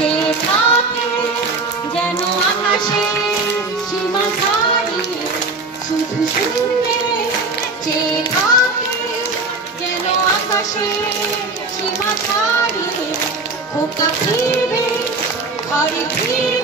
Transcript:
চেয়ে থাকে যেন আকাশে সীমা ছাড়িয়ে শুধু শুনবে চেয়ে থাকে যেন আকাশে সীমা ছাড়িয়ে খোকা ফিরবে ঘরে ফিরবে